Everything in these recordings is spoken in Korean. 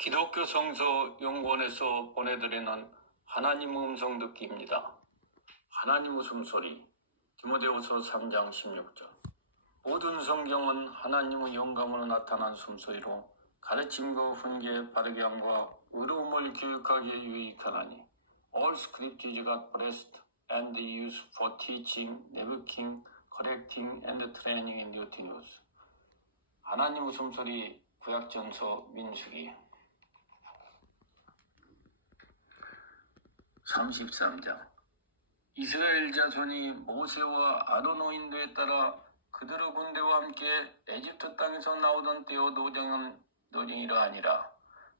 기독교 성서 연구원에서 보내드리는 하나님 음성 듣기입니다. 하나님 웃음소리 디모데후서 3장 16절. 모든 성경은 하나님의 영감으로 나타난 숨소리로 가르침과 훈계 바르게 함과 의로움을 교육하기에 유익하나니 All scripture is God blessed and used for teaching, rebuking, correcting and training in duty news 하나님 웃음소리 구약전서 민수기 33장. 이스라엘 자손이 모세와 아론 인도에 따라 그들의 군대와 함께 에집트 땅에서 나오던 때의 노정은 노정이라 아니라.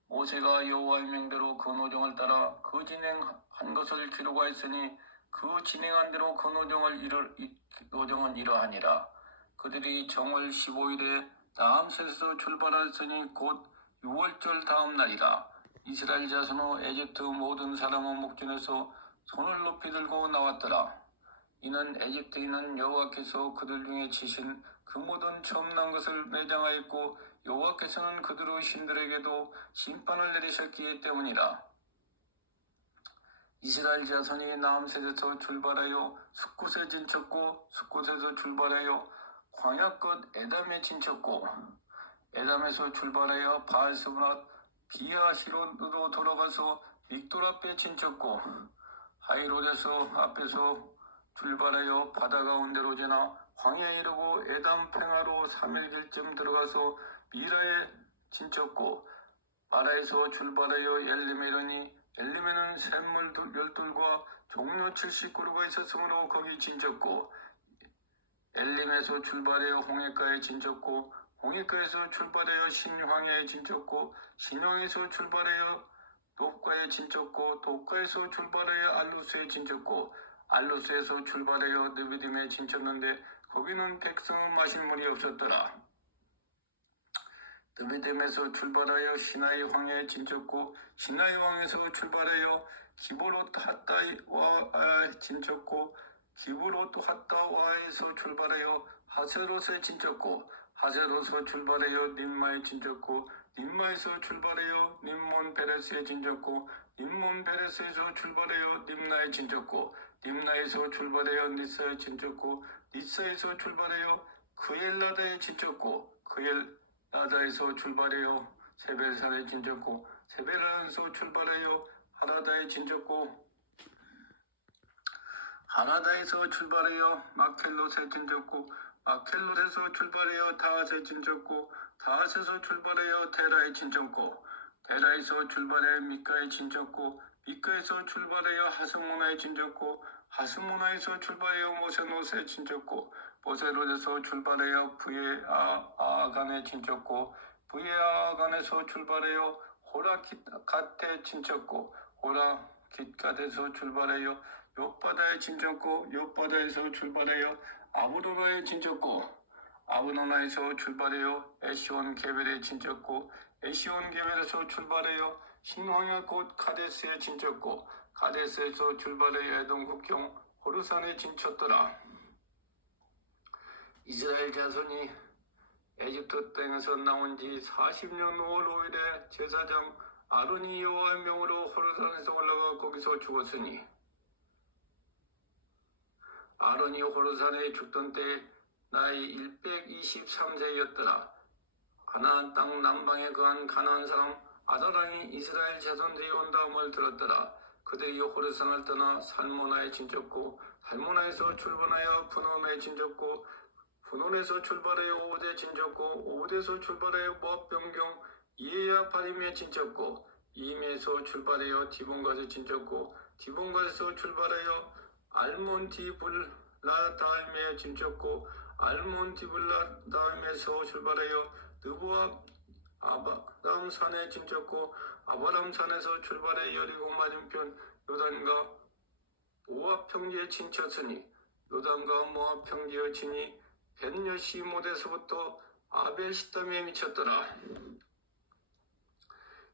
모세가 여호와의 명대로 그 노정을 따라 그 진행한 것을 기록하였으니 그 진행한 대로 그 노정을 이를 이- 노정은 이러하니라. 그들이 정월 15일에 다함셋에서 출발하였으니 곧 6월절 다음 날이라 이스라엘 자손은 에집트 모든 사람의 목전에서 손을 높이 들고 나왔더라. 이는 에집트인은 여호와께서 그들 중에 치신 그 모든 처음 난 것을 매장하였고 여호와께서는 그들의 신들에게도 심판을 내리셨기 때문이라. 이스라엘 자손이 나함셋에서 출발하여 숫곳에 진쳤고 숫곳에서 출발하여 광야 끝 에담에 진쳤고 에담에서 출발하여 바알스브라 비아히론으로 돌아가서 빅돌 앞에 진쳤고 하이롯에서 앞에서 출발하여 바다 가운데로 지나 광야에 이르고 에담 팽하로 3일길쯤 들어가서 미라에 진쳤고 바라에서 출발하여 엘림에 이르니 엘림에는 샘물 둘- 열둘과 종료 70그루가 있었으므로 거기 진쳤고 엘림에서 출발하여 홍해가에 진쳤고 홍해가에서 출발하여 신황야에 진쳤고 신황에서 출발하여 독가에 진쳤고 독가에서 출발하여 알루스에 진쳤고 알루스에서 출발하여 느비딤에 진쳤는데 거기는 백성은 마실 물이 없었더라. 느비딤에서 출발하여 시나이 황야에 진쳤고 시나이 왕에서 출발하여 기브롯 핫다이와 아, 진쳤고 기브롯 핫다와에서 출발하여 하세롯에 진쳤고 하세롯에서 출발하여 님마에 진쳤고 님마에서 출발하여 님몬 베레스에 진쳤고 님몬 베레스에서 출발하여 님나에 진쳤고 님나에서 출발하여 니사에 진쳤고 니사에서 출발하여 그엘라다에 진쳤고 그엘라다에서 출발하여 세벨산에 진쳤고 세벨산에서 출발하여 하라다에 진쳤고 하라다에서 출발하여 마켈롯에 진쳤고 마켈롯에서 출발하여 다핫에 진쳤고 다핫에서 출발하여 테라에 진쳤고. 테라에서 출발하여 미카에 진쳤고 미카에서 출발하여 하스모나에 진쳤고 하스모나에서 출발하여 모세노스에 진쳤고 모세롯에서 출발하여 부에 아, 아간에 진쳤고 부에 아간에서 출발하여 호라갓에 진쳤고 호라 깃갓에서 출발하여 옆바다에 진쳤고 옆바다에서 출발하여 아브도나에 진쳤고 아브도나에서 출발하여 에시온 게벨에 진쳤고 에시온 게벨에서 출발하여 신황야 곧 카데스에 진쳤고 카데스에서 출발하여 에돔 국경 호르산에 진쳤더라. 이스라엘 자손이 에집트 땅에서 나온 지 40년 5월 5일에 제사장 아론이 여호와의 명으로 호르산에서 올라가 거기서 죽었으니 아론이 호르산에 죽던 때 나이 123세였더라. 가나안 땅 남방에 거한 가나안 사람 아다랑이 이스라엘 자손들이 온다음을 들었더라. 그들이 호르산을 떠나 살모나에 진쳤고 살모나에서 출발하여 분원에 진쳤고 분원에서 출발하여 오대 진쳤고 오대에서 출발하여 모압 변경 이에야 바림에 진쳤고 이임에서 출발하여 디본가서 진쳤고 디본가에서 출발하여 알몬디블라다임에 진쳤고 알몬디블라다임에서 출발하여 느보아 아바람 산에 진쳤고 아바람 산에서 출발해 여리고 맞은편 요단과 모압 평지에 진쳤으니 요단과 모압 평지에 진이 벤여시 못에서부터 아벨 시담에 미쳤더라.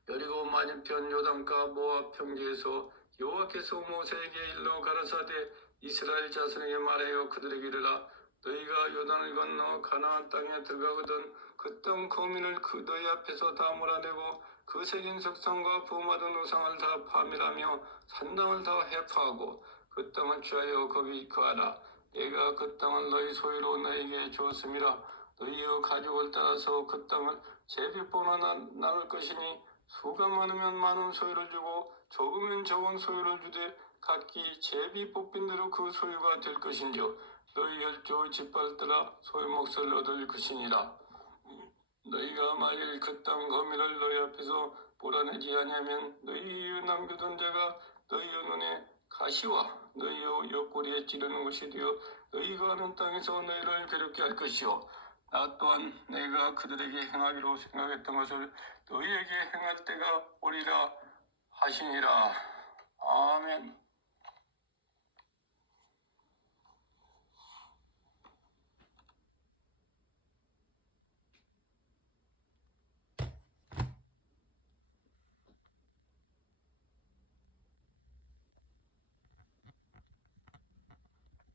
여리고 맞은편 요단과 모압 평지에서 여호와께서 모세에게 일러 가라사대 이스라엘 자손에게 말하여 그들에게 이르라 너희가 요단을 건너 가나안 땅에 들어가거든 그 땅 거민을 그 너희 앞에서 다 몰아내고 그 새긴 석상과 부음하던 우상을 다 파멸하며 산당을 다 해파하고 그 땅을 취하여 거기 거하라. 내가 그 땅을 너희 소유로 너에게 주었음이라. 너희의 가족을 따라서 그 땅을 나- 나눌 것이니 수가 많으면 많은 소유를 주고 적으면 적은 소유를 주되 각기 제비 뽑힌 대로 그 소유가 될 것인지요. 너희 열조의 짓발 따라 소유 몫을 얻을 것이니라. 너희가 만일 그 땅 거미를 너희 앞에서 몰아내지 아니하면 너희의 남겨둔 자가 너희의 눈에 가시와 너희의 옆구리에 찌르는 것이 되어 너희가 하는 땅에서 너희를 괴롭게 할 것이요 나 또한 내가 그들에게 행하기로 생각했던 것을 너희에게 행할 때가 오리라 하시니라. 아멘